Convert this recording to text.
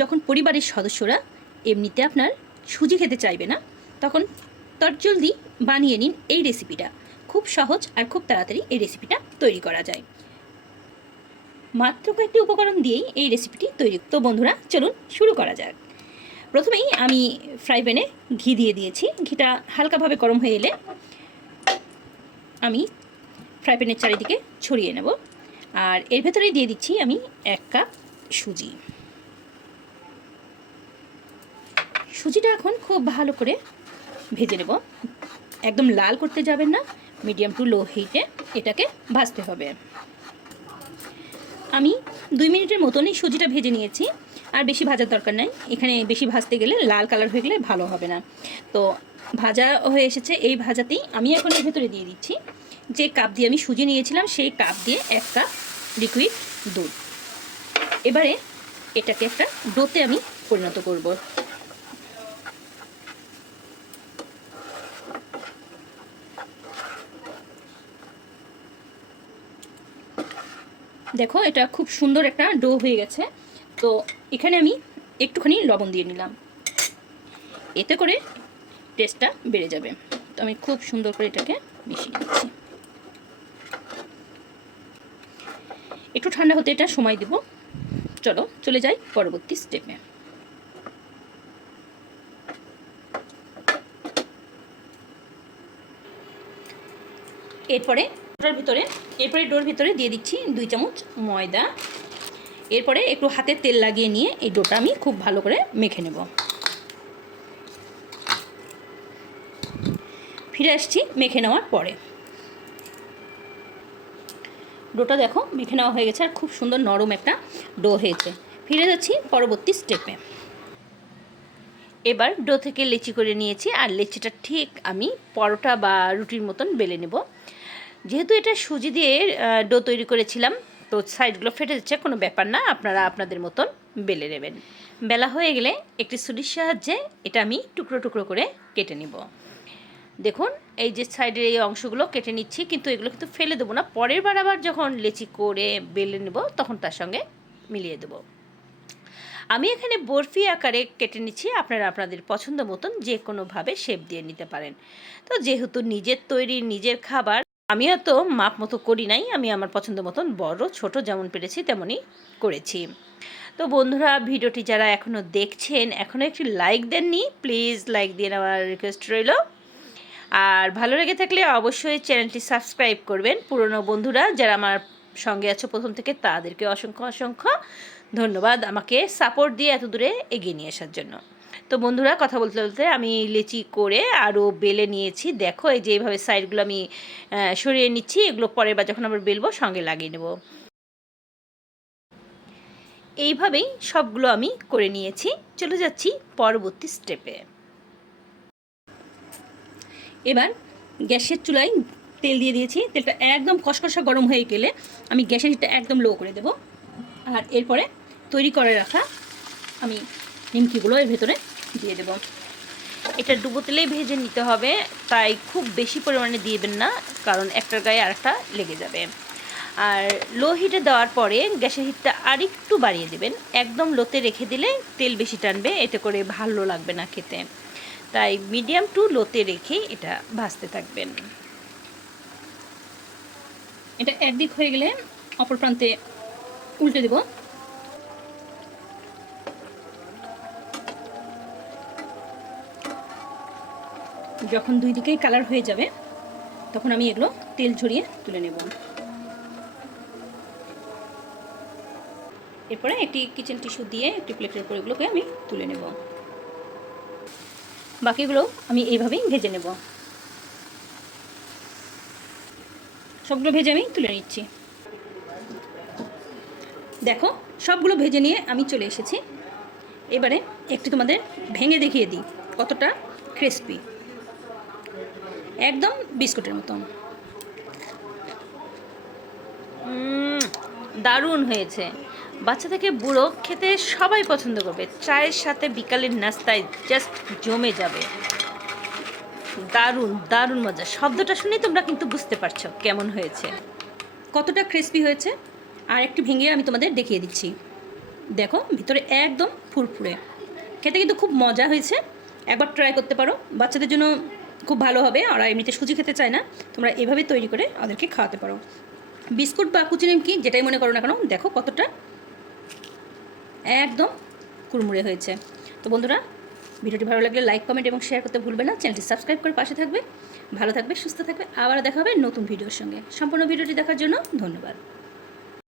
যখন পরিবারের সদস্যরা এমনিতে আপনার সুজি খেতে চাইবে না, তখন তৎজলদি বানিয়ে নিন এই রেসিপিটা। খুব সহজ আর খুব তাড়াতাড়ি এই রেসিপিটা তৈরি করা যায়। মাত্র কয়েকটি উপকরণ দিয়েই এই রেসিপিটি তৈরি। তো বন্ধুরা, চলুন শুরু করা যাক। প্রথমেই আমি ফ্রাই প্যানে ঘি দিয়ে দিয়েছি। ঘিটা হালকাভাবে গরম হয়ে এলে আমি ফ্রাই প্যানের চারিদিকে ছড়িয়ে নেব। আর এর ভেতরেই দিয়ে দিচ্ছি আমি এক কাপ সুজি। সুজিটা এখন খুব ভালো করে ভেজে নেব। একদম লাল করতে যাবেন না মিডিয়াম টু লো হিটে এটাকে ভাজতে হবে। আমি দুই মিনিটের মতনই সুজিটা ভেজে নিয়েছি, আর বেশি ভাজার দরকার নাই। এখানে বেশি ভাজতে গেলে লাল কালার হয়ে গেলে ভালো হবে না। তো ভাজা হয়ে এসেছে, এই ভাজাতেই আমি এখন এর ভেতরে দিয়ে দিচ্ছি। যে কাপ দিয়ে আমি সুজি নিয়েছিলাম, সেই কাপ দিয়ে এক কাপ লিকুইড দুধ। এবারে এটাকে একটা ডোতে আমি পরিণত করব। দেখো, এটা খুব সুন্দর একটা ডো হয়ে গেছে। তো এখানে আমি একটুখানি লবণ দিয়ে নিলাম। এতে করে টেস্টটা বেড়ে যাবে। তো আমি খুব সুন্দর করে এটাকে মিশিয়ে দিচ্ছি একটু ঠান্ডা হতে এটা সময় দিব। চলো, চলে যাই পরবর্তী স্টেপে এরপরে ডোর ভিতরে, এরপরে ডোর ভিতরে দিয়ে দিচ্ছি দুই চামচ ময়দা। এরপরে একটু হাতে তেল লাগিয়ে নিয়ে এই ডোটা আমি খুব ভালো করে মেখে নেব। ফিরে আসছি মেখে নেওয়ার পরে। ডোটা দেখো মেখে নেওয়া হয়ে গেছে আর খুব সুন্দর নরম একটা ডো হয়েছে। ফিরে যাচ্ছি পরবর্তী স্টেপে। এবার ডো থেকে লেচি করে নিয়েছি আর লেচিটা ঠিক আমি পরোটা বা রুটির মতন বেলে নেব। যেহেতু এটা সুজি দিয়ে ডো তৈরি করেছিলাম, তো সাইডগুলো ফেটে যাচ্ছে, কোনো ব্যাপার না, আপনারা আপনাদের মতন বেলে নেবেন। বেলা হয়ে গেলে একটি ছুরির সাহায্যে এটা আমি টুকরো টুকরো করে কেটে নিব। দেখুন, এই যে সাইডের এই অংশগুলো কেটে নিচ্ছি, কিন্তু এগুলো কিন্তু ফেলে দেবো না। পরের বার আবার যখন লেচি করে বেলে নেব, তখন তার সঙ্গে মিলিয়ে দেবো। আমি এখানে বরফি আকারে কেটে নিচ্ছি, আপনারা আপনাদের পছন্দ মতন যে কোনোভাবে শেপ দিয়ে নিতে পারেন। তো যেহেতু নিজের তৈরি, নিজের খাবার আমিও তো মাপ মতো করি নাই, আমি আমার পছন্দ মতন বড়, ছোট যেমন পেরেছি তেমনই করেছি। তো বন্ধুরা, ভিডিওটি যারা এখনও দেখছেন এখনও একটি লাইক দেননি প্লিজ লাইক দিয়ে নেওয়ার রিকোয়েস্ট রইল। আর ভালো লেগে থাকলে অবশ্যই চ্যানেলটি সাবস্ক্রাইব করবেন। পুরনো বন্ধুরা, যারা আমার সঙ্গে আছো প্রথম থেকে, তাদেরকে অসংখ্য অসংখ্য ধন্যবাদ আমাকে সাপোর্ট দিয়ে এত দূরে এগিয়ে নিয়ে আসার জন্য। তো বন্ধুরা কথা বলতে বলতে আমি লেচি করে আরও বেলে নিয়েছি। দেখো এই যে এইভাবে সাইডগুলো আমি সরিয়ে নিচ্ছি। এগুলো পরের বার যখন আবার বেলবো, সঙ্গে লাগিয়ে নেব। এইভাবেই সবগুলো আমি করে নিয়েছি। চলে যাচ্ছি পরবর্তী স্টেপে এবার গ্যাসের চুলায় তেল দিয়ে দিয়েছি। তেলটা একদম কষকষা গরম হয়ে গেলে আমি গ্যাসের হিটটা একদম লো করে দেব। আর এরপরে তৈরি করে রাখা আমি নিমকিগুলো এর ভেতরে দিয়ে দেব। এটা ডুবো তেলেই ভেজে নিতে হবে, তাই খুব বেশি পরিমাণে দিবেন না, কারণ একটার গায়ে আরেকটা লেগে যাবে। আর লো হিটে দেওয়ার পরে গ্যাসের হিটটা আরেকটু বাড়িয়ে দেবেন। একদম লোতে রেখে দিলে তেল বেশি টানবে, এতে করে ভালো লাগবে না খেতে। তাই মিডিয়াম টু লোতে রেখে এটা ভাজতে থাকবেন। এটা একদিক হয়ে গেলে অপর প্রান্তে উল্টে দেব। যখন দুই দিকেই কালার হয়ে যাবে, তখন আমি এগুলো তেল ঝরিয়ে তুলে নেব। এরপরে একটি কিচেন টিস্যু দিয়ে একটি প্লেটের উপর এগুলোকে আমি তুলে নেব। বাকিগুলো আমি এইভাবেই ভেজে নেব। সবগুলো ভেজে আমি তুলে নিচ্ছি। দেখো, সবগুলো ভেজে নিয়ে আমি চলে এসেছি। এবারে একটু তোমাদের ভেঙে দেখিয়ে দিই কতটা ক্রিসপি একদম বিস্কুটের মতন। দারুণ হয়েছে। বাচ্চা থেকে বুড়ো খেতে সবাই পছন্দ করবে। চায়ের সাথে বিকালের নাস্তায় জাস্ট জমে যাবে। দারুণ দারুণ মজা। শব্দটা শুনে তোমরা কিন্তু বুঝতে পারছ কেমন হয়েছে। কতটা ক্রিস্পি হয়েছে? আর একটু ভেঙে আমি তোমাদের দেখিয়ে দিচ্ছি। দেখো, ভিতরে একদম ফুরফুরে। খেতে কিন্তু খুব মজা হয়েছে। একবার ট্রাই করতে পারো। বাচ্চাদের জন্য খুব ভালো হবে ওরা এমনিতে সুজি খেতে চায় না। তোমরা এভাবে তৈরি করে ওদেরকে খাওয়াতে পারো। বিস্কুট বা কুচি নিমকি যেটাই মনে করো না কেন, দেখো কতটা একদম কুড়মুড়ে হয়েছে। তো বন্ধুরা, ভিডিওটি ভালো লাগলে লাইক কমেন্ট এবং শেয়ার করতে ভুলবে না। চ্যানেলটি সাবস্ক্রাইব করে পাশে থাকবে। ভালো থাকবে, সুস্থ থাকবে। আবার দেখা হবে নতুন ভিডিওর সঙ্গে। সম্পূর্ণ ভিডিওটি দেখার জন্য ধন্যবাদ।